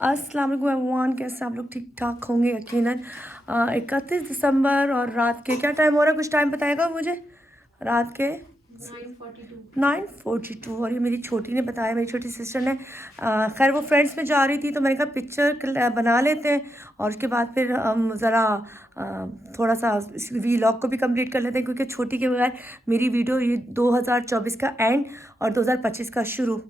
अस्सलाम वालेकुम एवरीवन, कैसे आप लोग? ठीक ठाक होंगे यकीनन। 31 दिसंबर और रात के क्या टाइम हो रहा है? कुछ टाइम बताएगा मुझे? रात के 9:42। और ये मेरी छोटी ने बताया, मेरी छोटी सिस्टर ने। खैर वो फ्रेंड्स में जा रही थी तो मैंने कहा पिक्चर बना लेते हैं और उसके बाद फिर हम ज़रा थोड़ा सा इस वीलॉग को भी कंप्लीट कर लेते हैं, क्योंकि छोटी के बगैर मेरी वीडियो ये 2024 का एंड और 2025 का शुरू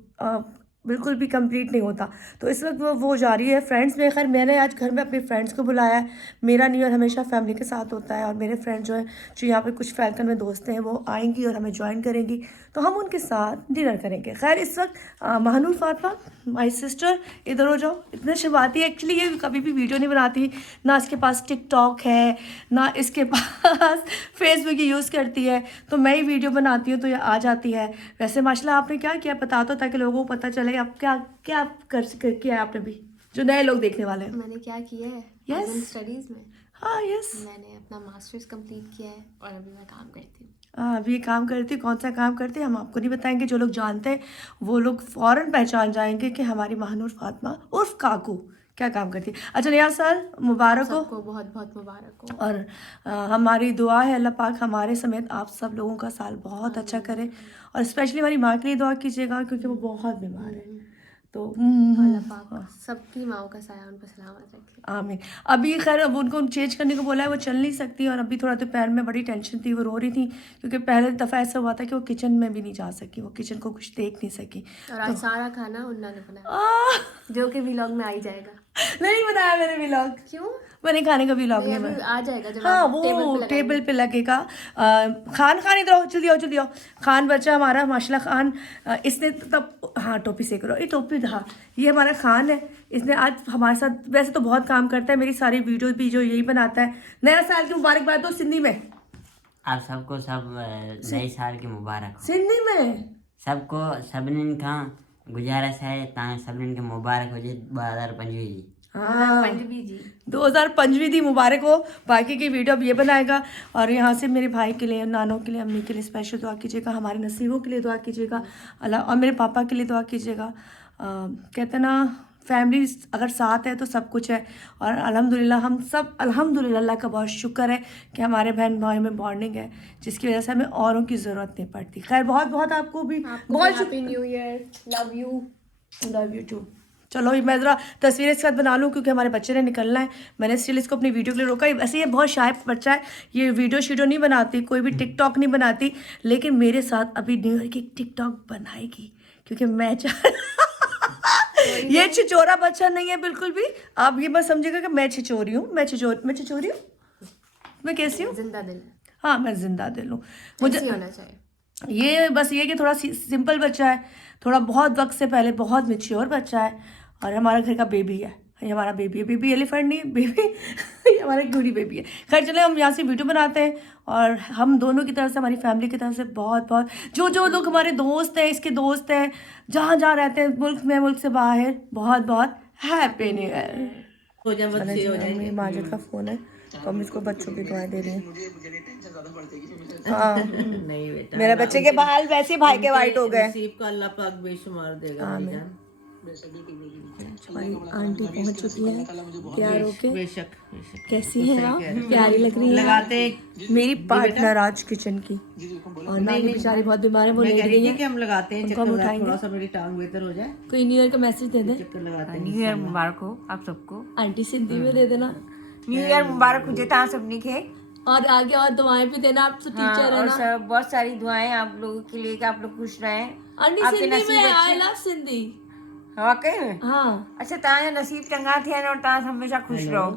बिल्कुल भी कंप्लीट नहीं होता। तो इस वक्त वो जा रही है फ्रेंड्स में। खैर मैंने आज घर में अपने फ्रेंड्स को बुलाया है। मेरा न्यू ईयर हमेशा फैमिली के साथ होता है और मेरे फ्रेंड जो है, जो यहाँ पे कुछ फैल्कन में दोस्त हैं, वो आएंगी और हमें ज्वाइन करेंगी, तो हम उनके साथ डिनर करेंगे। खैर इस वक्त महानूर फातिमा माई सिस्टर, इधर हो जाओ। इतने शबाती एक्चुअली ये कभी भी वीडियो नहीं बनाती, ना इसके पास टिकटॉक है ना इसके पास फेसबुक यूज़ करती है, तो मैं ही वीडियो बनाती हूँ तो ये आ जाती है। वैसे माशाल्लाह आपने क्या किया बता दो, ताकि लोगों को पता चले आप क्या क्या कर किया है आपने भी, जो नए लोग देखने वाले हैं। मैंने क्या किया है? Yes. स्टडीज में हाँ यस, मैंने अपना मास्टर्स कंप्लीट किया है और अभी मैं काम करती हूँ। अभी ये काम करती, कौन सा काम करती है हम आपको नहीं बताएंगे। जो लोग जानते हैं वो लोग फ़ौरन पहचान जाएंगे कि हमारी महानूर फातिमा उर्फ काकू क्या काम करती है। अच्छा, नया साल मुबारक हो। सबको बहुत बहुत मुबारक हो। और हमारी दुआ है अल्लाह पाक हमारे समेत आप सब लोगों का साल बहुत अच्छा करे। और स्पेशली हमारी माँ के लिए दुआ कीजिएगा, क्योंकि वो बहुत बीमार है। तो अल्लाह पाक सबकी माओ का साया उन पर सलामत रखे। आमीन। अभी खैर अब उनको चेंज करने को बोला है, वो चल नहीं सकती। और अभी थोड़ा दोपहर में बड़ी टेंशन थी, वो रो रही थी, क्योंकि पहले दफ़ा ऐसा हुआ था कि वो किचन में भी नहीं जा सकी, वो किचन को कुछ देख नहीं सकी। और आज सारा खाना उन्ना ने बनाया, आह, जो कि व्लॉग में आ ही जाएगा। नहीं बनाया मैंने व्लॉग, क्यों? मैंने खाने का व्लॉग नहीं, नहीं अभी बनाया। आ जाएगा जब हाँ आप वो टेबल पे पे लगेगा। खान खान इधर आओ, जल्दी आओ जल्दी आओ। खान बच्चा हमारा माशाल्लाह खान, इसने तब, हाँ टोपी सेक रहा, ये टोपी, हाँ ये हमारा खान है। इसने आज हमारे साथ वैसे तो बहुत काम करता है, मेरी सारी वीडियो भी जो यही बनाता है। नया साल की मुबारकबाद दो सिंधी में। आप सबको सब नए साल की मुबारक हो। सिंधी में सबको सभिनीनि खां गुज़ारिश है तव्हां सभिनीनि खे मुबारक हुजे 2025 जी। हाँ पंजबी जी 2025 दी मुबारक हो। बाकी की वीडियो अब ये बनाएगा। और यहाँ से मेरे भाई के लिए, नानों के लिए, अम्मी के लिए स्पेशल दुआ कीजिएगा, हमारे नसीबों के लिए दुआ कीजिएगा अल्लाह, और मेरे पापा के लिए दुआ कीजिएगा। कहते हैं ना, फैमिली अगर साथ है तो सब कुछ है। और अल्हम्दुलिल्लाह हम सब, अल्हम्दुलिल्लाह अल्लाह का बहुत शुक्र है कि हमारे बहन भाई में बॉन्डिंग है, जिसकी वजह से हमें औरों की ज़रूरत नहीं पड़ती। खैर बहुत बहुत आपको भी बहुत happy new year, love you too. चलो ये मैं ज़रा तस्वीरें इसके साथ बना लूँ, क्योंकि हमारे बच्चे ने निकलना है। मैंने स्टिल इसको अपनी वीडियो के लिए रोका। वैसे ये बहुत शाय बच्चा है, ये वीडियो शीडियो नहीं बनाती, कोई भी टिकटॉक नहीं बनाती, लेकिन मेरे साथ अभी न्यू ईयर की टिकटॉक बनाएगी, क्योंकि मैं ये छिचोरा बच्चा नहीं है बिल्कुल भी। आप ये बस समझिएगा कि मैं छिचोरी हूँ, मैं छिचोरी हूँ। मैं कैसी हूँ? जिंदा दिल। हाँ मैं जिंदा दिल हूँ। मुझे मुझे होना चाहिए। ये बस ये कि थोड़ा सिंपल बच्चा है, थोड़ा बहुत वक्त से पहले बहुत मैच्योर बच्चा है। और हमारा घर का बेबी है, ये हमारा बेबी है। बेबी एलिफेंट नहीं, बेबी ये हमारा क्यूटी बेबी है। खैर चले हम यहाँ से वीडियो बनाते हैं। और हम दोनों की तरफ से, हमारी फैमिली की तरफ से बहुत बहुत, जो जो लोग हमारे दोस्त हैं, इसके दोस्त हैं, जहाँ जहाँ रहते हैं मुल्क में, मुल्क से बाहर, बहुत बहुत हैप्पी न्यू ईयर। माजिद का फ़ोन है तो हम इसको बच्चों की दुआएं दे रही हैं। हाँ नहीं बेटा, मेरे बच्चे के बाल वैसे भाई के वाइट हो गए। नसीब का अल्लाह पाक बेशुमार देगा मेरी जान। हमारी आंटी पहुंच चुकी है तैयार होके। बेशक बेशक। कैसी है आप? प्यारी लग रही है। लगाते मेरी पार्टनर आज किचन की, और नानी बेचारी बहुत बीमार है, वो मैं लेट कह गई रही थी है। कि हम लगाते हैं उनको हम चक्कर, उठाएंगे। थोड़ा सा मेरी टांग बेहतर हो जाए। कोई न्यू ईयर का मैसेज दे दे। चक्कर लगाते हैं। न्यू ईयर मुबारक हो आप सबको। आंटी सिंधी में दे देना। न्यू ईयर मुबारक हुजे तव्हां सभिनी खे। और आगे और दुआएं भी देना, आप तो हाँ, टीचर है और ना। सब बहुत सारी दुआएं आप लोगों के लिए कि आप लोग खुश रहें। आंटी आपके सिंधी नसीब में, अच्छे- आई लव सिंधी। वाकई में? हाँ अच्छा, तव्हांजा नसीब चंगा थियनि और तव्हां हमेशा खुश रहो।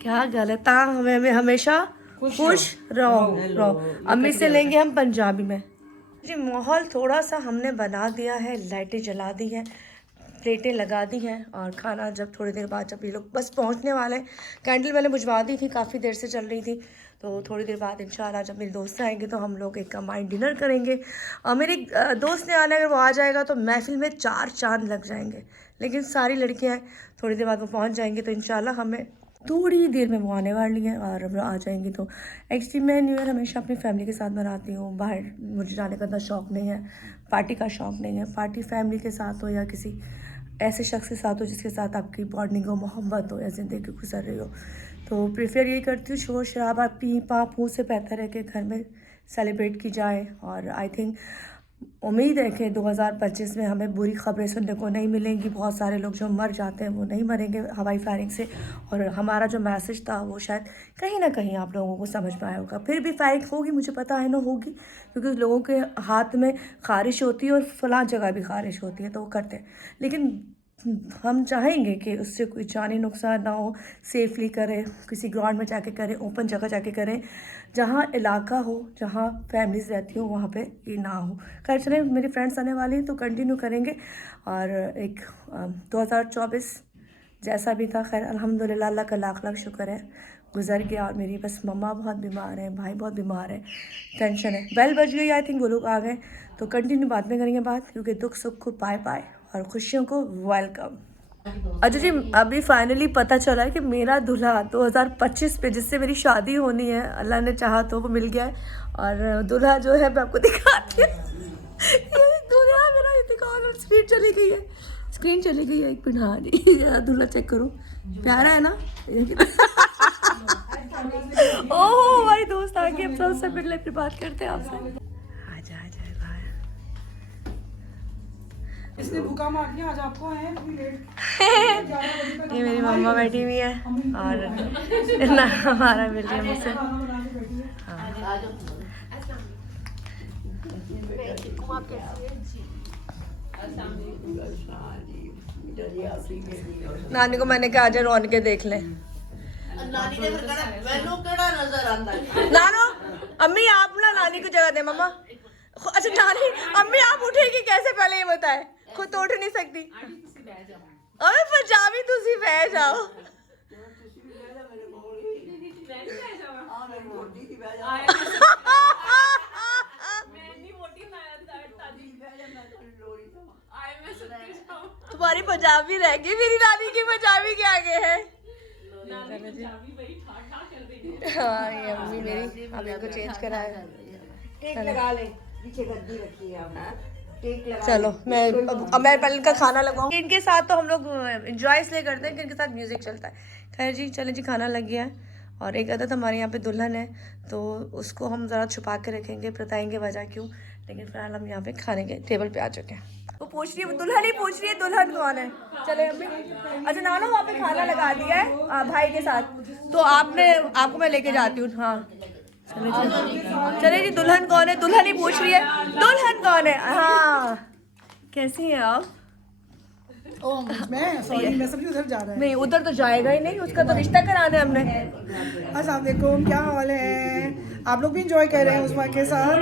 क्या गलत, हमें हमेशा खुश रहो। अम्मी से लेंगे हम पंजाबी में जी। माहौल थोड़ा सा हमने बना दिया है, लाइटें जला दी हैं, प्लेटें लगा दी हैं। और खाना जब थोड़ी देर बाद, जब ये लोग बस पहुंचने वाले हैं, कैंडल मैंने बुझवा दी थी, काफ़ी देर से चल रही थी, तो थोड़ी देर बाद इंशाल्लाह जब मेरे दोस्त आएंगे तो हम लोग एक कंबाइंड डिनर करेंगे। और मेरे दोस्त ने आना है, अगर वो आ जाएगा तो महफिल में 4 चांद लग जाएंगे। लेकिन सारी लड़कियां हैं, थोड़ी देर बाद वो पहुंच जाएंगे, तो इंशाल्लाह हमें थोड़ी देर में वो आने वाली हैं। और अब आ जाएंगी तो एक्चुअली मैं न्यू ईयर हमेशा अपनी फैमिली के साथ मनाती हूँ। बाहर मुझे जाने का इतना शौक़ नहीं है, पार्टी का शौक़ नहीं है। पार्टी फैमिली के साथ हो या किसी ऐसे शख्स के साथ हो जिसके साथ आपकी बॉन्डिंग हो, मोहब्बत हो या ज़िंदगी गुजर रही हो। तो प्रेफर यही करती हूँ शोर शराबा पी पा फूँ से बेहतर है कि घर में सेलिब्रेट की जाए। और आई थिंक उम्मीद है कि 2025 में हमें बुरी खबरें सुनने को नहीं मिलेंगी। बहुत सारे लोग जो मर जाते हैं वो नहीं मरेंगे हवाई फायरिंग से। और हमारा जो मैसेज था वो शायद कहीं ना कहीं आप लोगों को समझ में आया होगा। फिर भी फायरिंग होगी, मुझे पता है ना होगी, क्योंकि लोगों के हाथ में ख़ारिश होती है और फलां जगह भी ख़ारिश होती है तो वो करते हैं। लेकिन हम चाहेंगे कि उससे कोई जानी नुकसान ना हो, सेफली करें, किसी ग्राउंड में जाके करें, ओपन जगह जाके करें, जहाँ इलाका हो, जहाँ फैमिलीज़ रहती हो वहाँ पे ये ना हो। खैर चलें, मेरी फ्रेंड्स आने वाली हैं तो कंटिन्यू करेंगे। और एक 2024 जैसा भी था, खैर अल्हम्दुलिल्लाह, अल्लाह का लाख लाख शुक्र है, गुजर गया। और मेरी बस मम्मा बहुत बीमार हैं, भाई बहुत बीमार है, टेंशन है। बेल बज गई, आई थिंक वो लोग आ गए, तो कंटिन्यू बाद में करेंगे बात, क्योंकि दुख सुख को पाए पाए और खुशियों को वेलकम। अच्छा जी, अभी फाइनली पता चला है कि मेरा दूल्हा 2025 पे जिससे मेरी शादी होनी है, अल्लाह ने चाहा तो वो मिल गया है। और दूल्हा जो है मैं आपको दिखाती हूँ, ये दूल्हा मेरा, ये दिखाओ, स्क्रीन चली गई है, स्क्रीन चली गई है, एक मिनट। हाँ जी, दूल्हा चेक करो, प्यारा है ना। ओह हमारी दोस्त आ गई, अब सब उससे मिल ले, बात करते हैं आपसे। इसने भूखा मार दिया आज आपको है ये मेरी मम्मा बैठी हुई है और ना हमारा मिल रही है मुझसे। नानी को मैंने कहा आज रौन के देख ले। नानो अम्मी आप ना नानी को जगह दे मम्मा। अच्छा नानी अम्मी आप उठेगी कैसे पहले ये बताए, खुद तो उठ नहीं सकती। अरे पंजाबी तुसी बह जाओ। तुम्हारी पंजाबी रह गई, मेरी नानी की पंजाबी के आगे है। हाँ ये अम्मी मेरी, अब इनको चेंज कराया। चलो मैं पहले इनका खाना लगाऊँ। इनके साथ तो हम लोग इंजॉय इसलिए करते हैं कि इनके साथ म्यूजिक चलता है। खैर जी चलें जी, खाना लग गया है। और एक आदत हमारे यहाँ पे दुल्हन है तो उसको हम ज़रा छुपा के रखेंगे, बताएंगे वजह क्यों। लेकिन फिलहाल हम यहाँ पे खाने के टेबल पे आ चुके हैं। वो पूछ रही है, दुल्हन ही पूछ रही है दुल्हन कौन है। चले अम्मी। अच्छा नानो वहाँ पे खाना लगा दिया है भाई के साथ, तो आपको मैं लेके जाती हूँ। हाँ चले जी, दुल्हन कौन है, दुल्हन ही पूछ रही है, दुल्हन कौन है। हाँ कैसी हैं आप? मैं समझी उधर जा रहा है। नहीं उधर तो जाएगा ही नहीं, उसका तो रिश्ता कराना है हमने। अस्सलाम वालेकुम, क्या हाल है? आप लोग भी इंजॉय कर रहे हैं उस्मा के साथ?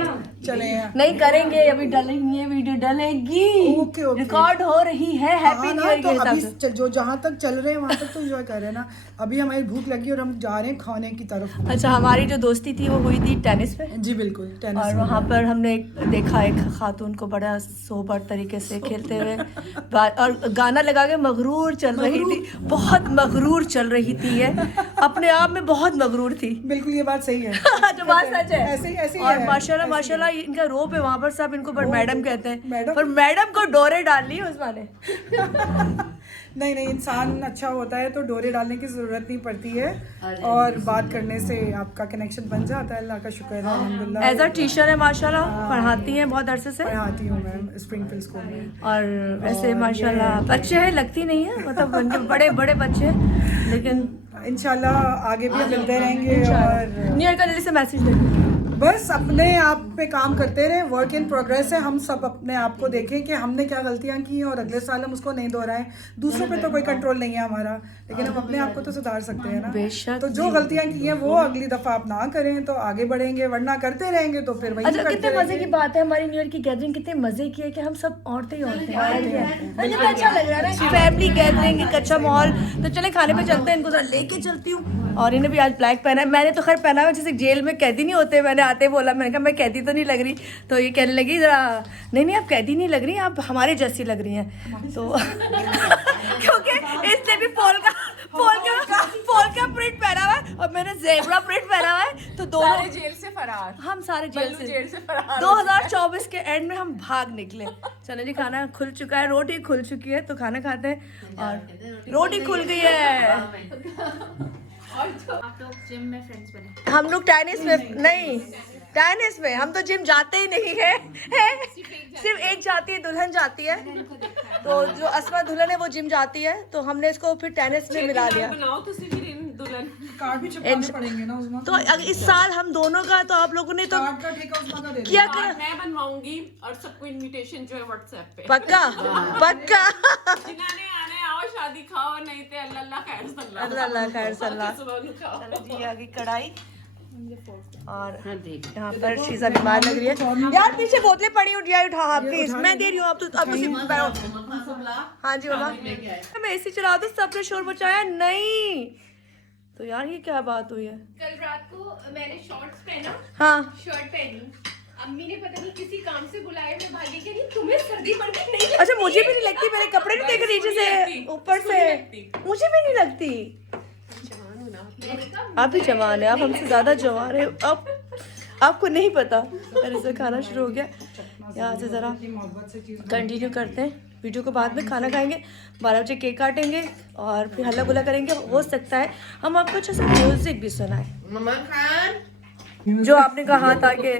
चले नहीं करेंगे, अभी डलेंगे, वीडियो डलेगी, ओके, ओके। रिकॉर्ड हो रही है। हैप्पी न्यू ईयर के हिसाब से जो जहाँ तक चल रहे हैं वहाँ तक तो एंजॉय कर रहे हैं ना। अभी हमारी भूख लगी और हम जा रहे हैं खाने की तरफ। अच्छा हमारी जो दोस्ती थी वो हुई थी टेनिस पे। जी बिल्कुल, टेनिस। और वहाँ पर हमने देखा एक खातून को बड़ा सोबर तरीके से खेलते हुए और गाना लगा के मगरूर चल रही थी, बहुत मगरूर चल रही थी। ये अपने आप में बहुत मगरूर थी। बिल्कुल ये बात सही है। जो बात सच है, ऐसे ही और है, माशाल्लाह माशाल्लाह इनका रोप है वहाँ पर, सब इनको पर मैडम कहते हैं। मैडम? पर मैडम को डोरे डाल ली उस वाले। नहीं इंसान अच्छा होता है तो डोरे डालने की ज़रूरत नहीं पड़ती है, और बात करने से आपका कनेक्शन बन जाता है। अल्लाह का शुक्र है अल्हम्दुलिल्लाह। एज अ टीचर है माशाल्लाह, पढ़ाती हैं बहुत अरसे से। पढ़ाती हूँ मैं स्प्रिंगफील्ड स्कूल में। और वैसे माशाल्लाह बच्चे हैं, लगती नहीं है, मतलब उनके बड़े बड़े बच्चे हैं। लेकिन इंशाल्लाह आगे भी मिलते रहेंगे। और न्यू ईयर का जल्दी से मैसेज देंगे। बस अपने आप पे काम करते रहे, वर्क इन प्रोग्रेस है। हम सब अपने आप को देखें कि हमने क्या गलतियां की हैं और अगले साल हम उसको नहीं दोहराएं। दूसरों पे तो कोई कंट्रोल नहीं है हमारा, लेकिन हम अपने आप को तो सुधार सकते हैं ना। बेशक। तो जो गलतियां की हैं वो अगली दफा आप ना करें तो आगे बढ़ेंगे, वरना करते रहेंगे तो फिर वही अच्छा कितने मजे की बात है हमारी न्यू ईयर की गैदरिंग, कितने मजे की है कि हम सब औरतें ही औरतें हैं। मुझे तो अच्छा लग रहा है ना, फैमिली गैदरिंग, एक अच्छा माहौल। तो चले खाने पे चलते हैं, इनको जरा लेके चलती हूँ। और इन्हें भी आज ब्लैक पहना है, मैंने तो खैर पहना है जैसे जेल में कैदी नहीं होते। मैंने आते बोला, मैंने कहा मैं कैदी तो नहीं लग रही, तो ये कहने लगी जरा नहीं आप कैदी नहीं लग रही, आप हमारे जैसी लग रही हैं। तो क्योंकि इसने भी पोल का प्रिंट पहना हुआ है और मैंने जेब्रा प्रिंट पहना हुआ है, तो दोनों जेल से फरार फरार। हम सारे जेल बल्लू से जेल से फरार 2024 के एंड में हम भाग निकले। चलो जी, खाना खुल चुका है, रोटी खुल चुकी है, तो खाना खाते हैं। और रोटी खुल गई है। आप लोग जिम में फ्रेंड्स बने? हम लोग टेनिस में नहीं, टेनिस में हम तो जिम जाते ही नहीं है, सिर्फ एक जाती है, दुल्हन जाती है। तो जो अस्मा दुल्हन है वो जिम जाती है, तो हमने इसको फिर टेनिस में मिला लिया। बनाओ तो सिर्फ दुल्हन कार्ड भी चिपकाने पड़ेंगे ना उसमें। तो अगर इस साल हम दोनों का, तो आप लोगों ने तो कार्ड का ठेका उसमें का दे दो। किया कर। मैं बनवाऊंगी और सबको इनविटेशन जो है व्हाट्सएप पे। पक्का पक्का। जिन्होंने आने आओ, शादी खाओ, नहीं तो अल्लाह अल्लाह खैर सल्ला। अल्लाह अल्लाह खैर सल्ला। सुबह खाओ। चलो जी, आ गई कढ़ाई। और हाँ ठीक यहाँ पर शीजा बीमार लग रही है। यार पीछे बोतलें पड़ी, उठा प्लीज, मैं दे रही हूँ। आप तो अब उसी हाँ जी बाबा, मैं एसी चला दूँ, सबने शोर मचाया नहीं। तो यार ये क्या बात हुई है? कल रात को मैंने शॉर्ट्स पहना, हाँ शर्ट पहनी, अम्मी ने पता नहीं किसी काम से बुलाया, मैं भागी कह रही तुम्हें सर्दी पड़ गई नहीं? अच्छा, मुझे भी नहीं लगती, मेरे कपड़े नहीं देख नीचे से ऊपर से, मुझे भी नहीं लगती। आप भी जवान है, आप हमसे ज्यादा जवान है। अब आपको नहीं पता। मेरे से खाना शुरू हो गया, यहाँ से जरा कंटिन्यू करते हैं वीडियो को। बाद में खाना खाएंगे, 12 बजे केक काटेंगे और फिर हल्ला गुल्ला करेंगे। हो सकता है हम आपको अच्छा सा म्यूजिक भी सुनाए। जो आपने कहा था कि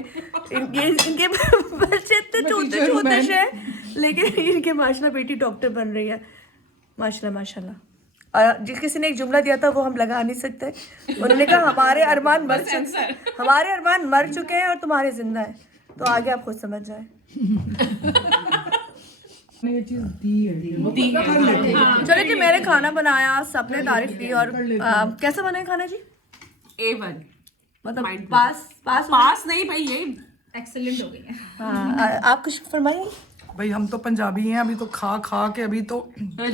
इनके बच्चे इतने छोटे छोटे हैं, लेकिन इनके माशाल्लाह बेटी डॉक्टर बन रही है। माशाल्लाह माशाल्लाह। और जिस किसी ने एक जुमला दिया था वो हम लगा नहीं सकते। उन्होंने कहा हमारे अरमान मर चुके हैं और तुम्हारे जिंदा है। तो आगे आप खुद समझ जाए। ये चीज दी है। चलो जी, मैंने खाना बनाया, सबने तारीफ की। और कैसा बना है खाना जी? A1 मतलब पास नहीं भाई, ये एक्सीलेंट हो गई है। हाँ, आप कुछ फरमाइए। भाई हम तो पंजाबी हैं, अभी तो खा के अभी तो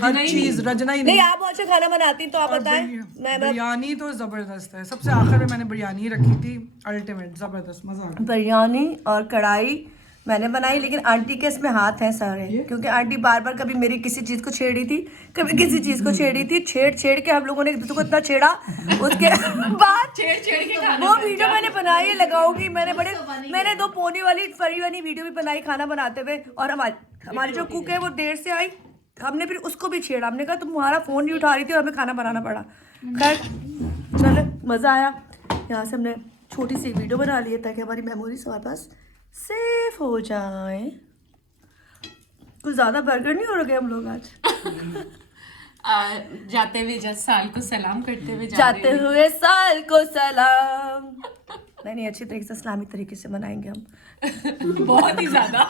हर चीज रजना ही नहीं, नहीं। आप बहुत अच्छा खाना बनाती तो आप बताएं। मैं बिरयानी तो जबरदस्त है। सबसे आखिर में मैंने बिरयानी रखी थी, अल्टीमेट जबरदस्त, मजा आ गया। बिरयानी और कढ़ाई मैंने बनाई, लेकिन आंटी के इसमें हाथ हैं सारे, क्योंकि आंटी बार बार कभी मेरी किसी चीज़ को छेड़ी थी, कभी किसी चीज़ को छेड़ी थी। छेड़ के हम लोगों ने एक दूसरे को इतना छेड़ा, उसके बाद छेड़ के वो वीडियो मैंने बनाई है, लगाऊंगी। मैंने 2 पोनी वाली फरी वाली वीडियो भी बनाई खाना बनाते हुए। और हमारी जो कुक है वो देर से आई, हमने फिर उसको भी छेड़ा। हमने कहा तुम्हारा फ़ोन नहीं उठा रही थी और हमें खाना बनाना पड़ा। खैर चलो, मज़ा आया। यहाँ से हमने छोटी सी वीडियो बना ली है ताकि हमारी मेमोरीज हमारे पास सेफ हो जाए। कुछ ज़्यादा बर्गर नहीं हो गए हम लोग आज। जाते हुए साल को सलाम करते हुए जाते हुए साल को सलाम। नहीं, अच्छी तरीके से इस्लामिक तरीके से मनाएंगे हम। बहुत ही ज्यादा।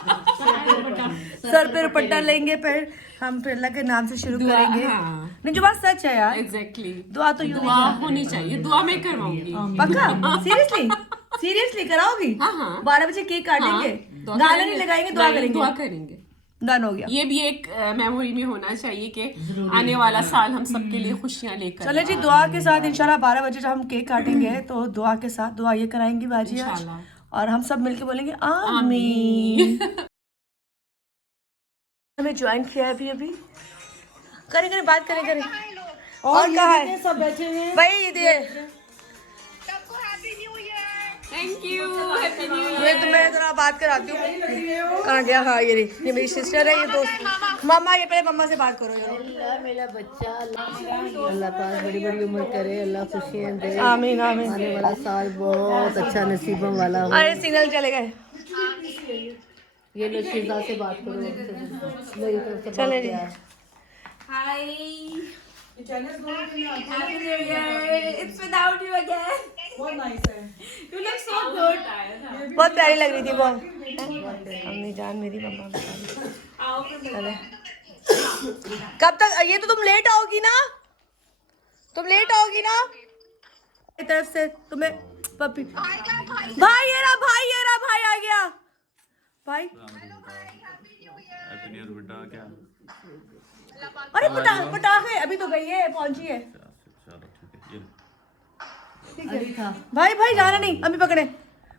सर पे दुपट्टा लेंगे, फिर हम फिर अल्लाह के नाम से शुरू करेंगे। हाँ। नहीं, जो बात सच है यार, एग्जैक्टली। दुआ तो दुआ होनी चाहिए, दुआ मैं करवाऊंगी। पक्का सीरियसली कराओगी? हाँ। 12 बजे केक काटेंगे, गाना नहीं लगाएंगे, दुआ करेंगे। दुआ करेंगे। डन हो गया। ये भी एक मेमोरी में होना चाहिए कि आने वाला साल हम सबके लिए खुशियां लेकर। चले जी, दुआ के साथ इंशाल्लाह 12 बजे जब हम केक काटेंगे तो दुआ के साथ दुआ ये कराएंगी बाजी आज, और हम सब मिलके बोलेंगे आमीन। हमें ज्वाइन किया है अभी करें बात करें। और कहा है सब बैठे हैं भाई? ये thank you, happy new year. ये तो मैं जरा बात कराती हूँ। कहाँ गया? हाँ, ये मेरी सिस्टर है, ये दोस्त। मामा, ये पहले मम्मा से बात करो यार। मेरा बच्चा अल्लाह पाक बड़ी बड़ी उम्र करे, अल्लाह खुशियाँ दे। आमीन आमीन। आने वाला साल बहुत अच्छा नसीबों वाला हो। अरे सिग्नल चले गए। ये लो शीजा से बात करो, मेरी तरफ से चले जी। हाय, Happy New Year. It's without you again. बहुत नाइस है। You look so good. बहुत प्यारी लग रही थी बहुत। अम्मी जान मेरी, मम्मा चले। कब तक? ये तो तुम लेट आओगी ना, मेरी तरफ से तुम्हें पपी। भाई ये रहा, भाई आ गया। भाई अरे पटाखे अभी तो गई है, पहुंची है। ठीक है भाई जाना नहीं, अभी पकड़े।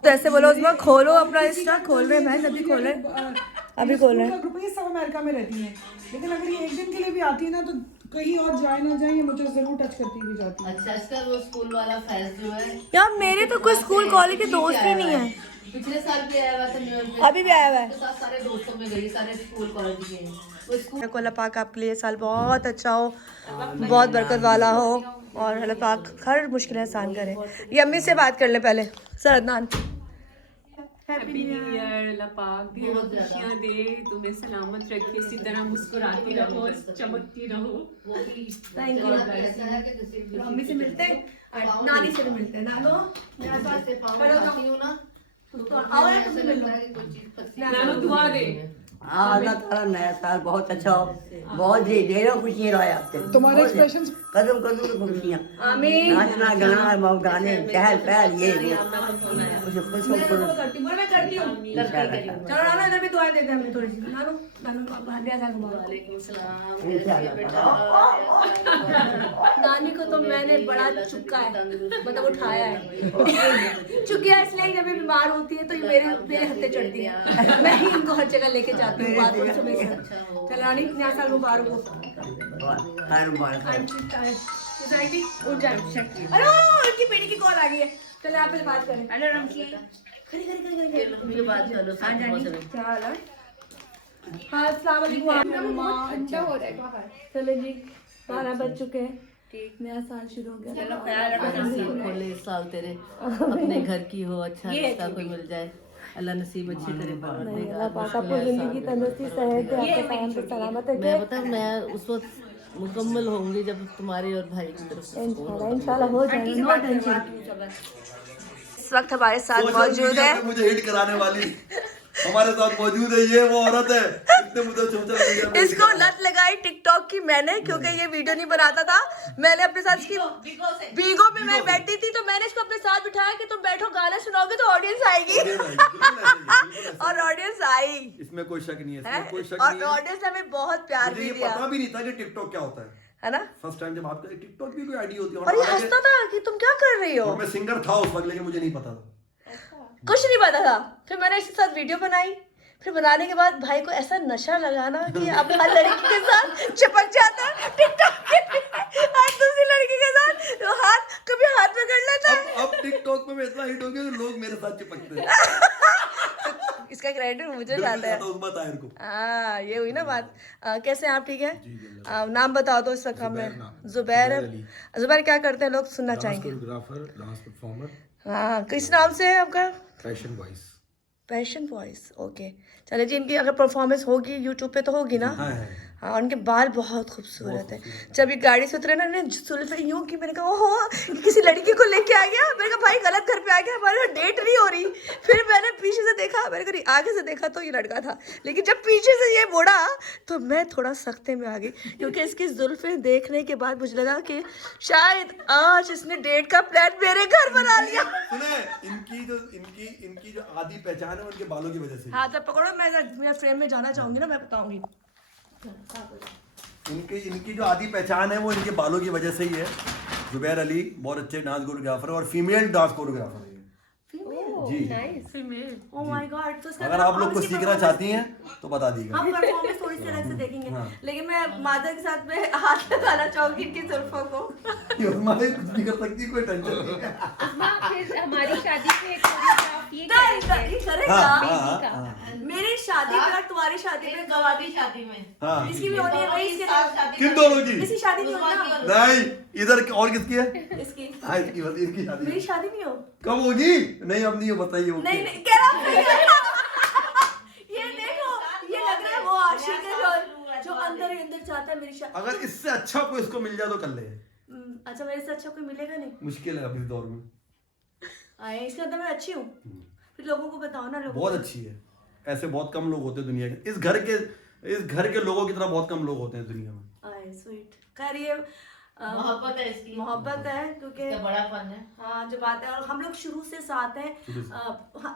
तो ऐसे बोलो उसमें, खोलो अपना इंस्टा, खोल रहे हैं, अभी खोल रहे हैं। ग्रुप ये सब अमेरिका में रहती है, लेकिन अगर ये एक दिन के लिए भी आती है ना तो कहीं और जाए ना जाए ये मुझे जरूर टच करती हुई जाती है। अच्छा, इसका वो स्कूल वाला फैज जो है, यार मेरे तो कोई स्कूल कॉलेज के दोस्त ही नहीं है। पिछले साल भी आया हुआ था न्यू ईयर पे, अभी भी आया हुआ है। उसके साथ सारे दोस्तों में गई, सारे स्कूल कॉलेज के। वो स्कूल को अल्लाह पाक आपके लिए साल बहुत अच्छा हो, बहुत बरकत वाला हो और अल्लाह पाक हर मुश्किल आसान करे। ये अम्मी से बात कर ले पहले। Sir Adnan happy new year, Allah पाक ढेरों खुशियां दे, तुम्हें सलामत रखे, इसी तरह मुस्कुराती रहो, चमकती रहो। Thank you. अम्मी से मिलते हैं, नानी से भी मिलते हैं। नानो नानो दुआ दे। अल्लाह ताला नया साल बहुत अच्छा हो, बहुत ढेरों खुशियाँ लाए आपके। तुम्हारे एक्सप्रेशन कदम कदम की खुशियाँ, आमीन। नाचना गाना गाने चहल पहल ये मुझे खुश हो करो। मैं करती हूँ। चलो नानो इधर भी दुआएं देते हैं हमें थोड़ी सी। नानो नानो आप हदिया साल मुबारक। वालेकुम सलाम। नानी को तो मैंने बड़ा चुका है, मतलब उठाया है। चुकिया इसलिए जब ये बीमार होती है तो ये मेरे हत्थे चढ़ती है। मैं ही इनको हर जगह लेके जाती हूँ, बात को सुबह से। चल रानी नया साल मुबारक हो। खैर मुबारक हो। उठ जाए। अरे उनकी बेटी की कॉल आ गई है। चल यहाँ पे बात करें। हेलो रमकी। खड़ी खड़ी खड़ी खड़ी। मेरी बात चलो, हाँ जानी क्या हाल है? हाँ अस्सलाम वालेकुम। अच्छा हो रहा है बाहर। चले जी 12 बज चुके हैं, नया साल शुरू हो गया। नसीब खोले इस साल तेरे, अपने घर की हो, अच्छा रिश्ता कोई मिल जाए, अल्लाह नसीब अच्छी करे, परवरदिगार। अल्लाह पाक आपको जिंदगी तंदुरुस्ती सेहत दे, आपको कायम से सलामत रखे। मैं पता मैं उस वक्त मुकम्मल होंगी जब तुम्हारे और भाई की तरफ से इंशाल्लाह हो जाएगा, नो टेंशन। इस वक्त हमारे साथ मौजूद है, मुझे हिट कराने वाली हमारे साथ मौजूद है, ये वो औरत है। इतने मुझे सोशल मीडिया पे इसको लत लगाई टिकटॉक की मैंने, क्योंकि ये वीडियो नहीं बनाता था। मैंने अपने साथ इसकी बीगो में मैं बैठी थी तो मैंने इसको अपने साथ बिठाया कि तुम बैठो गाना सुनाओगे तो ऑडियंस आएगी। और ऑडियंस आई, इसमें कोई शक नहीं है, इसमें कोई शक और नहीं है। ऑडियंस ने हमें बहुत प्यार मुझे भी ये दिया, पता भी नहीं था कि टिकटॉक क्या होता है है ना। फर्स्ट टाइम जब आपका टिकटॉक की कोई आईडी होती है। और ये हंसता था कि तुम क्या कर रही हो। और मैं सिंगर था उस वक्त, लेकिन मुझे नहीं पता था। कुछ नहीं पता था। फिर मैंने इसके साथ वीडियो बनाई, फिर बनाने के बाद भाई को ऐसा नशा लगा ना कि अब हर लड़की के साथ चिपक जाता है टिकटॉक के हर दूसरी लड़की के साथ तो हाथ कभी हाथ में कर लेता है। अब टिकटॉक पे मैं इतना हिट हो गया कि लोग मेरे साथ चिपकते हैं। इसका क्रेडिट मुझे जाता है। उस बात आयर को। हाँ ये हुई ना बात। कैसे हैं आप? ठीक है। नाम बता दो इस वक्त हमें। जुबैर। जुबैर क्या करते हैं लोग सुनना चाहेंगे? Choreographer, dance performer. हाँ किस नाम से है आपका? Fashion voice. Passion voice, okay. चलिए जी, इनकी अगर परफॉर्मेंस होगी यूट्यूब पे तो होगी ना। हाँ उनके बाल बहुत खूबसूरत है। जब ये गाड़ी से उतरे ना जुल्फे यूं की, मैंने कहा ओहो किसी लड़की को लेके आ गया। मैंने कहा भाई गलत घर पे आ गया, हमारे डेट नहीं हो रही। फिर मैंने पीछे से देखा, मैंने कहा आगे से देखा तो ये लड़का था, लेकिन जब पीछे से ये मुड़ा तो मैं थोड़ा सख्ते में आ गई, क्योंकि इसकी जुल्फे देखने के बाद मुझे लगा कि शायद आज इसने डेट का प्लान मेरे घर बना लिया। सुने, इनकी जो आधी पहचान है उनके बालों की वजह से। हाँ तो पकड़ो, मैं फ्रेम में जाना चाहूंगी ना, मैं बताऊंगी। इनकी जो आधी पहचान है वो इनके बालों की वजह से ही है। जुबैर अली बहुत अच्छे डांस कोरियोग्राफर और फीमेल डांस कोरियोग्राफर है जी। Oh my God. तो अगर आप लोग को सीखना चाहती हैं तो बता दीजिएगा। हम परफॉर्मेंस थोड़ी सी अलग से देखेंगे, लेकिन मैं मादर के साथ में हाथ लगाना चाहूंगी इनकी जुल्फों को। हमारे कुछ नहीं कर सकती, कोई टेंशन नहीं है। फिर हमारी शादी पे कोरियोग्राफ ये करेंगे। हाँ। मेरी शादी पे और तुम्हारी शादी पे, गवादी शादी में हाँ। इसकी भी होनी है भाई, इसकी किन दोनों की? इसकी शादी नहीं होगी ना। नहीं, इधर और किसकी है? इसकी हाँ इसकी बस, इनकी शादी मेरी शादी नहीं हो। कब होगी? नहीं अब नहीं हो, बताइए। नहीं नहीं कह रहा ये देखो, ये लग रहा है वो आशिक है जो अंदर ही अंदर चाहता है मेरी शादी। अगर इससे अच्छा कोई इसको मिल जाए तो कर ले। अच्छा मेरे से अच्छा कोई मिलेगा नहीं, मुश्किल है अभी इस दौर में। आए इसके अंदर मैं अच्छी हूँ, फिर लोगों को बताओ ना। लोगों बहुत अच्छी है, ऐसे बहुत कम लोग होते हैं दुनिया के। इस घर के लोगों की तरह बहुत कम लोग होते हैं दुनिया में। आए स्वीट। खैर ये मोहब्बत है इसकी, मोहब्बत है क्योंकि इसका बड़ा फन है। हाँ जो बात है, और हम लोग शुरू से साथ हैं।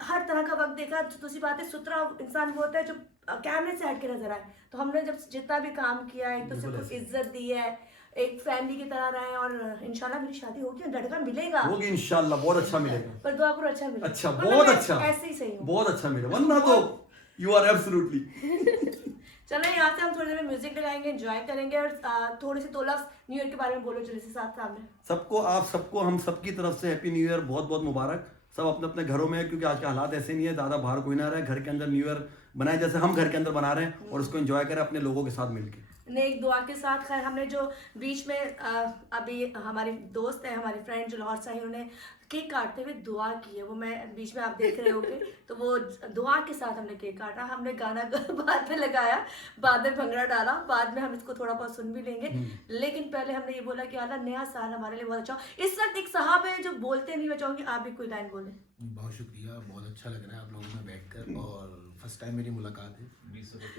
हर तरह का वक्त देखा। दूसरी बात है, सुथरा इंसान वो होता है जो कैमरे से हट के नजर आए। तो हमने जब जितना भी काम किया है, एक दूसरे को इज्जत दी है, एक फैमिली की तरह रहे, और इंशाल्लाह मेरी शादी होगी, लड़का मिलेगा, होगी इंशाल्लाह, बहुत अच्छा मिलेगा। पर दुआ करो अच्छा मिले। अच्छा, वरना बहुत मैं अच्छा, ऐसे ही सही हूँ। बहुत अच्छा मिलेगा, वरना तो यू आर एब्सोल्युटली। चलो यहाँ से हम थोड़ी देर में म्यूजिक लगाएंगे, एंजॉय करेंगे और थोड़ी सी 2 लफ्ज़ न्यू ईयर के बारे में बोलो जल्दी से साथ सामने। सबको, आप सबको, हम सबकी तरफ से हैप्पी न्यू ईयर, बहुत बहुत मुबारक। सब अपने अपने घरों में, क्योंकि आज के हालात ऐसे नहीं है, ज़्यादा बाहर कोई ना रहे, घर के अंदर न्यू ईयर बनाए जैसे हम घर के अंदर बना रहे हैं, और उसको एंजॉय करें अपने लोगों के साथ मिलकर। नेक दुआ के साथ। खैर हमने जो बीच में अभी हमारे दोस्त है, हमारे फ्रेंड जो लाहौर से हैं, उन्होंने केक काटते हुए दुआ की है, वो मैं बीच में आप देख रहे होंगे, तो वो दुआ के साथ हमने केक काटा। हमने गाना बाद में लगाया, बाद में भंगड़ा डाला, बाद में हम इसको थोड़ा बहुत सुन भी लेंगे, लेकिन पहले हमने ये बोला कि अल्लाह नया साल हमारे लिए बहुत अच्छा हो। इस वक्त एक साहब है जो बोलते नहीं, मैं चाहूँगी आप भी कोई लाइन बोलें। बहुत शुक्रिया, बहुत अच्छा लग रहा है आप लोगों में बैठकर, और फर्स्ट टाइम मेरी मुलाकात है।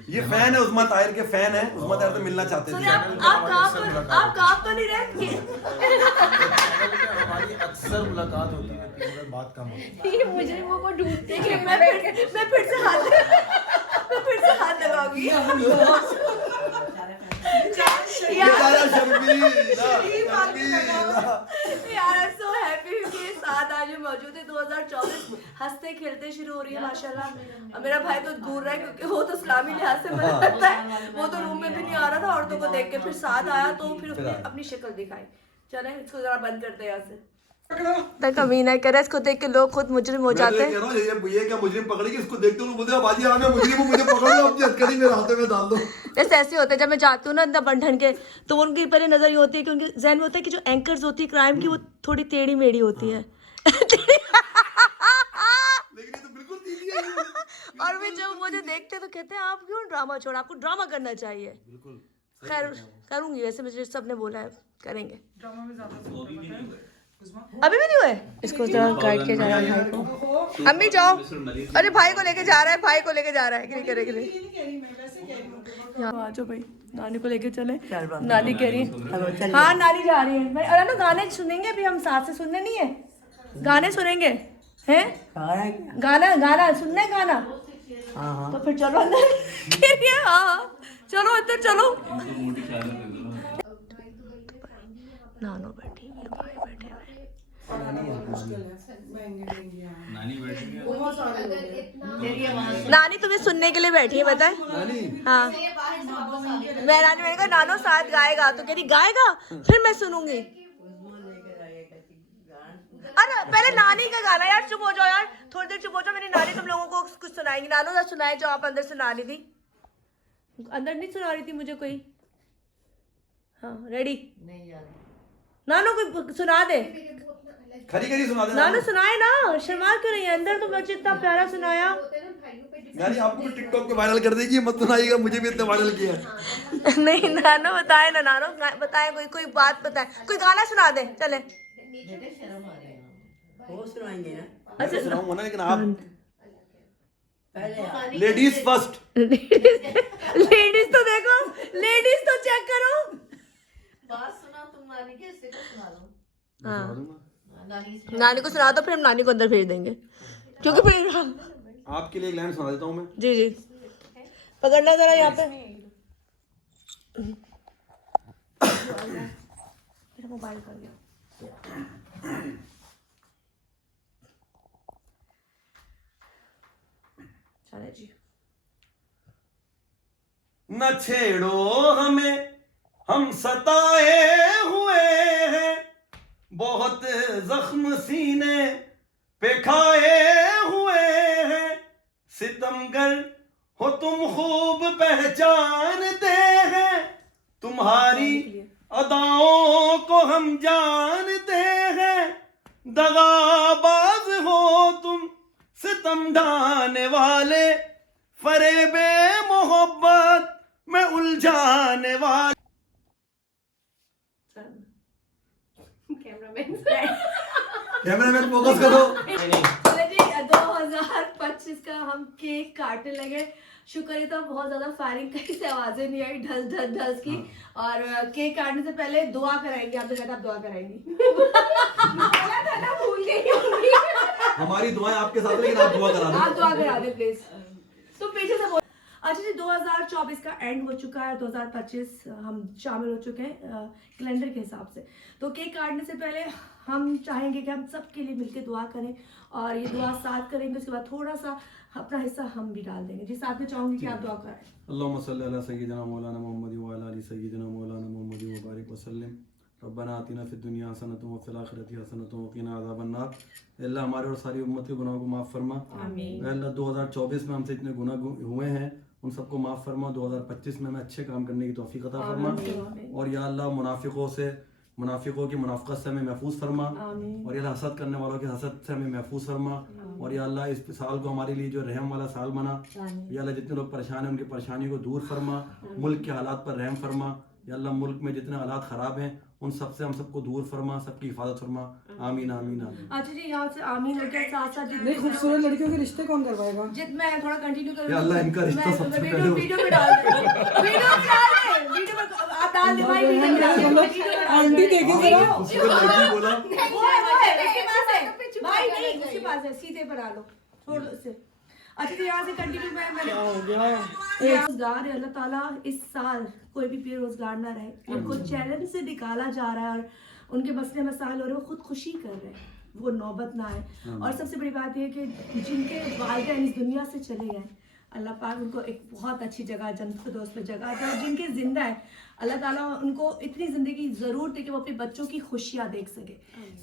ये फैन है, उस्मा ताहिर के फैन है, उस्मा ताहिर से मिलना चाहते थे। आप काम तो नहीं रहे। हमारी अक्सर मुलाकात होती है मगर बात कम होती है। ये मुजरिमों को ढूंढते हैं। मैं फिर से हाथ लगाऊंगी। यार सो हैप्पी कि साथ आज मौजूद है। 2024 हंसते खेलते शुरू हो रही है माशाल्लाह। मेरा भाई तो घूर रहा है क्योंकि वो तो इस्लामी लिहाज से मना करता है, वो तो रूम में भी नहीं आ रहा था, औरतों को देख के फिर साथ आया तो फिर उसने अपनी शक्ल दिखाई। चले इसको जरा बंद करते हैं यहाँ से। तक अमीना करे, इसको देख के लोग खुद मुजरिम हो जाते हैं। ये क्या मुजरिम पकड़ेगी, इसको देखते हुए बोलते हैं बाजी हाँ मैं मुजरिम हूँ, मुझे पकड़ लो, अपनी हथकड़ी मेरे हाथों में डाल दो। जैसे ऐसे होते हैं, जब मैं जाती हूँ ना इतना बन ठन के, तो उनकी पहले नजर ये होती है कि उनके जहन में होता है कि जो एंकर्स होती है क्राइम की, वो थोड़ी टेढ़ी मेढ़ी होती है। लेकिन ये तो बिल्कुल सीधी है। और वे जब मुझे देखते हैं तो कहते हैं आप क्यों ड्रामा छोड़ा, आपको ड्रामा करना चाहिए। बिल्कुल खैर करूंगी, वैसे मुझे सबने बोला है करेंगे। ड्रामा में ज्यादा अभी भी नहीं हुए, इसको जरा गाइड के जा रहा है भाई को। अम्मी जाओ, अरे भाई को लेके जा रहा है, भाई को लेके जा रहा है कि करे के लिए। आ जाओ भाई, नानी को लेके चले। नानी कह रही है हाँ नानी जा रही है भाई। अरे ना गाने सुनेंगे अभी हम, साथ से सुनने नहीं है, गाने सुनेंगे हैं, गाना गाना सुनना है गाना। तो फिर चलो अंदर। हाँ चलो अंदर चलो। नानो बैठी, भाई बैठे हुए। नानी तुम्हें सुनने के लिए बैठी है, बताए। हाँ मैं नानी, मैंने कहा नानो साथ गाएगा, तो कह रही गाएगा, फिर मैं सुनूंगी। अरे पहले नानी का गाना यार, चुप हो जाओ यार, थोड़ी देर चुप हो जाओ। मेरी नानी तुम लोगों को कुछ सुनाएंगी। नानो जरा सुनाए जो आप अंदर सुना रही थी। अंदर नहीं सुना रही थी मुझे कोई। हाँ रेडी नहीं यार, नानो कोई सुना दे, खरी खरी सुना देना। नानो सुनाए ना, शर्मा क्यों नहीं है। अंदर तो मुझे इतना प्यारा सुनाया। यानी आपको भी टिकटॉक पे वायरल कर देगी, मत सुनाइएगा, मुझे भी इतना वायरल किया। नहीं नानो बताए ना, नानो बताए, कोई बात बताए, कोई गाना सुना दे चले। शर्म आ रही है। वो सुनाएंगे ना, अच्छा सुनाऊंगा ना, लेकिन आप पहले लेडीज फर्स्ट। लेडीज तो देखो, लेडीज तो चेक करो। बात सुना तुम नानी के, इससे को सुना दो। हाँ नानी नानी को सुना दो, फिर हम नानी को अंदर भेज देंगे, क्योंकि फिर आपके लिए एक लाइन सुना देता हूँ मैं। जी जी पकड़ना जरा यहाँ पे। मेरा मोबाइल कर गया। चले जी। न छेड़ो हमें, हम सताए हुए हैं, बहुत जख्म सीने पे खाए हुए हैं। सितमगर हो तुम खूब पहचानते हैं, तुम्हारी अदाओं को हम जानते हैं। दगाबाज हो तुम, सितम ढाने वाले, फरेबे मोहब्बत में उलझाने वाले। कैमरामैन फोकस करो। चले जी 2025 का हम केक काटने लगे। शुक्र है तो बहुत ज्यादा फायरिंग कहीं से आवाजें नहीं आई, ढल ढल ढल की। और केक काटने से पहले दुआ कराएंगे, आपसे कहता आप दुआ कराएंगी। भूल गई होंगी। हमारी दुआएं आपके साथ, लेकिन आप दुआ करा दो। आप दुआ करा दे प्लीज। तो पीछे से बोल। अच्छा जी, 2024 का एंड हो चुका है, 2025 हम शामिल हो चुके हैं कैलेंडर के हिसाब से। तो केक काटने से पहले हम चाहेंगे कि हम सब के लिए मिलकर दुआ करें और ये दुआ साथ करेंगे, उसके बाद थोड़ा सा अपना हिस्सा हम भी डाल देंगे जी। साथ में चाहूंगी कि आप दुआ करें। अल्लाहुम्मा सल्ली अला सय्यिदिना मौलाना मुहम्मद व अला आलि सय्यिदिना मौलाना मुहम्मद व बारिक वसल्लम। रब्बना आतिना फिद दुनिया हसनतुम व फिल आखिरति हसनतुम व क़िना अज़ाबन नार। अल्लाह हमारे और सारी उम्मत के गुनाहों को माफ़ फरमा। आमीन। अल्लाह 2024 में हमसे इतने गुनाह हुए हैं उन सबको माफ़ फरमा। 2025 में हमें अच्छे काम करने की तौफीक अता फरमा। और या अल्लाह मुनाफिकों की मुनाफिकत से हमें महफूज फरमा। और या हसद करने वालों की हसद से हमें महफूज फरमा। और या अल्लाह इस साल को हमारे लिए जो रहम वाला साल बना। या अल्लाह जितने लोग परेशान हैं उनकी परेशानी को दूर फरमा। मुल्क के हालात पर रहम फरमा। या अल्लाह मुल्क में जितने हालात ख़राब हैं उन सब से हम सबको दूर फरमा, सबकी हिफाजत फरमा। आमीन आमीन आमीन। अच्छा जी, यहाँ से आमीन हो गया। साथ साथ नहीं, खूबसूरत लड़कियों के रिश्ते कौन करवाएगा? मैं थोड़ा कंटिन्यू करूँ। या अल्लाह इनका रिश्ता सबसे पहले वीडियो में डाल दे, वीडियो में डाल दे, वीडियो में आप डाल दे भाई, वीडियो में डाल दे। आंटी देखे जरा, उसको लड़की बोला वो है उसके पास है भाई, नहीं उसके पास है, सीधे पर आ लो, छोड़ दो उसे। अच्छा तो यहाँ से कंटिन्यू बेरोजगार है, अल्लाह ताला इस साल कोई भी बेरोजगार ना रहे, उनको चैलेंज से निकाला जा रहा है और उनके मसले मसाइल हो रहे हैं, वो खुदकुशी कर रहे हैं, वो नौबत ना आए। और सबसे बड़ी बात यह कि जिनके वालिदैन इस दुनिया से चले गए, अल्लाह पाक उनको एक बहुत अच्छी जगह जन्नत फिरदौस में जगह है। और जिनके जिंदा है, अल्लाह ताला उनको इतनी ज़िंदगी ज़रूरत है कि वो अपने बच्चों की खुशियाँ देख सके।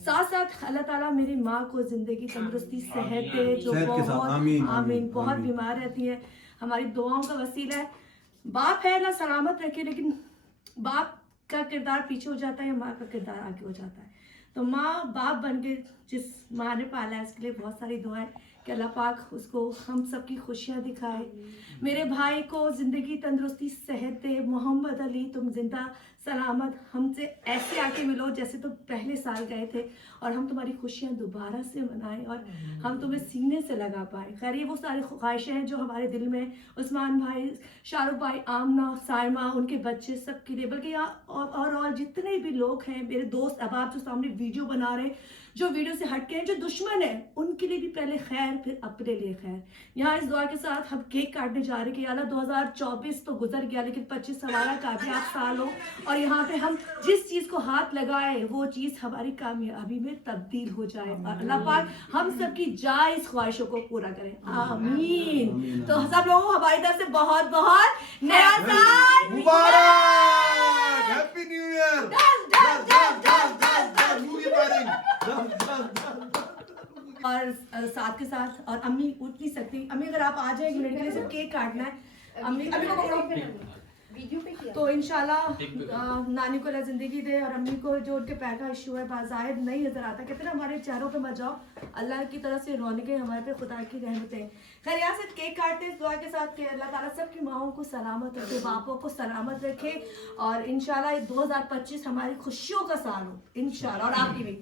साथ साथ अल्लाह ताला मेरी माँ को ज़िंदगी तंदुरुस्ती सेहत दे, जो बहुत आमीन बहुत बीमार रहती है, हमारी दुआओं का वसीला है। बाप है अल्लाह सलामत रखे, लेकिन बाप का किरदार पीछे हो जाता है या माँ का किरदार आगे हो जाता है। तो माँ बाप बन के जिस माँ ने पाला है उसके लिए बहुत सारी दुआएं कि अल्लाह पाक उसको हम सब की खुशियाँ दिखाए। मेरे भाई को ज़िंदगी तंदुरुस्ती सेहत दे। मोहम्मद अली, तुम जिंदा सलामत हमसे ऐसे आके मिलो जैसे तुम पहले साल गए थे, और हम तुम्हारी खुशियाँ दोबारा से मनाएं और हम तुम्हें सीने से लगा पाए। खैर ये वो सारी ख्वाहिशें हैं जो हमारे दिल में, उस्मान भाई, शाहरुख भाई, आमना, साइमा, उनके बच्चे, सबके लिए, बल्कि और जितने भी लोग हैं मेरे दोस्त अहबाब जो सामने वीडियो बना रहे, जो वीडियो से हटके हैं, जो दुश्मन है, उनके लिए भी पहले खैर फिर अपने लिए खैर। यहाँ इस दुआ के साथ हम केक काटने जा रहे हैं कि अल्लाह 2024 तो गुजर गया, लेकिन 25 हमारा कामयाब साल हो और यहाँ पे हम जिस चीज़ को हाथ लगाए वो चीज़ हमारी कामयाबी में तब्दील हो जाए और अल्लाह पाक हम सबकी जायज़ ख्वाहिशों को पूरा करें। आमीन। तो सब लोगों को हमारी तरफ से बहुत बहुत नया साल मुबारक, हैप्पी न्यू ईयर। और साथ के साथ, और अम्मी उठ नहीं सकती, अम्मी अगर आप आ जाए, एक मिनट के लिए सिर्फ केक काटना है। अम्मी को वीडियो पे किया तो इंशाल्लाह नानी को अल्लाह ज़िंदगी दे, और अम्मी को जो उनके पैर का इशू है बाज़ाहिर नहीं नज़र आता, कहते ना हमारे चेहरों पे मत जाओ, अल्लाह की तरफ से रौनकें हमारे पे, खुदा की रहमतें। खैर यहाँ से केक काटते इस दुआ के साथ कि अल्लाह ताला सबकी माओं को सलामत रखे, बापों को सलामत रखे, और इंशाल्लाह 2025 हमारी खुशियों का साल हो इंशाल्लाह, और आपकी भी।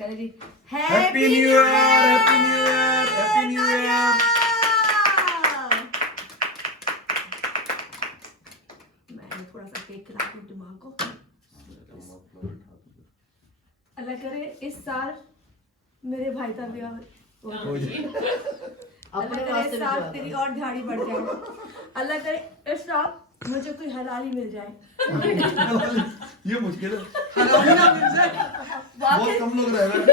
चले जी, happy new year, happy new year, happy new year. मैं थोड़ा सा केक खिलाती हूँ दिमाग को। अल्लाह करे इस साल मेरे भाई का ब्याह हो जाए, अल्लाह करे इस साल तेरी और दिहाड़ी बढ़ जाए, अल्लाह करे इस साल मुझे कोई हलाली मिल जाए। ये मुश्किल है, बहुत कम लोग रह रहे हैं।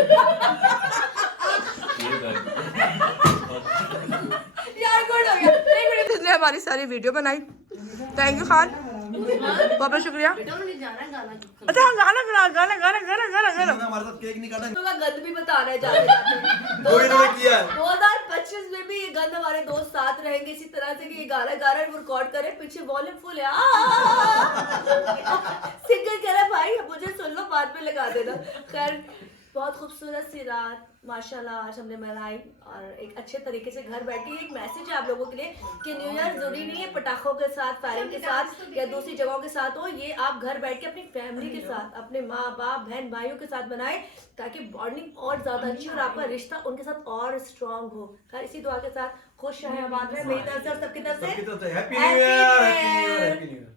यार गुड हो गया। एक मिनट इसलिए हमारी सारी वीडियो बनाई। थैंक यू खान, बहुत बहुत शुक्रिया। अच्छा गाना हमारे साथ केक नहीं काटा, गंद भी बता रहे जाते 2025 में भी ये गंद हमारे दोस्त साथ रहेंगे इसी तरह से कि ये गाना गा रहे हैं, रिकॉर्ड करे, पीछे वॉल्यूम फुल है, सिंगर कह रहा है भाई मुझे सुन लो, बाद में लगा देना। खैर बहुत खूबसूरत सी रात माशाल्लाह आज हमने मनाई, और एक अच्छे तरीके से घर बैठी। एक मैसेज है आप लोगों के लिए कि न्यू ईयर जरूरी नहीं है पटाखों के साथ, फायरिंग के साथ या दूसरी जगहों के साथ हो, ये आप घर बैठ के अपनी फैमिली के साथ, अपने माँ बाप बहन भाइयों के साथ बनाएं, ताकि बॉन्डिंग और ज्यादा अच्छी और आपका रिश्ता उनके साथ और स्ट्रांग हो। खैर इसी दुआ के साथ खुश रहें, आबाद रहें, मेरी तरफ से और सबकी तरफ से happy new year, happy new year, happy new year.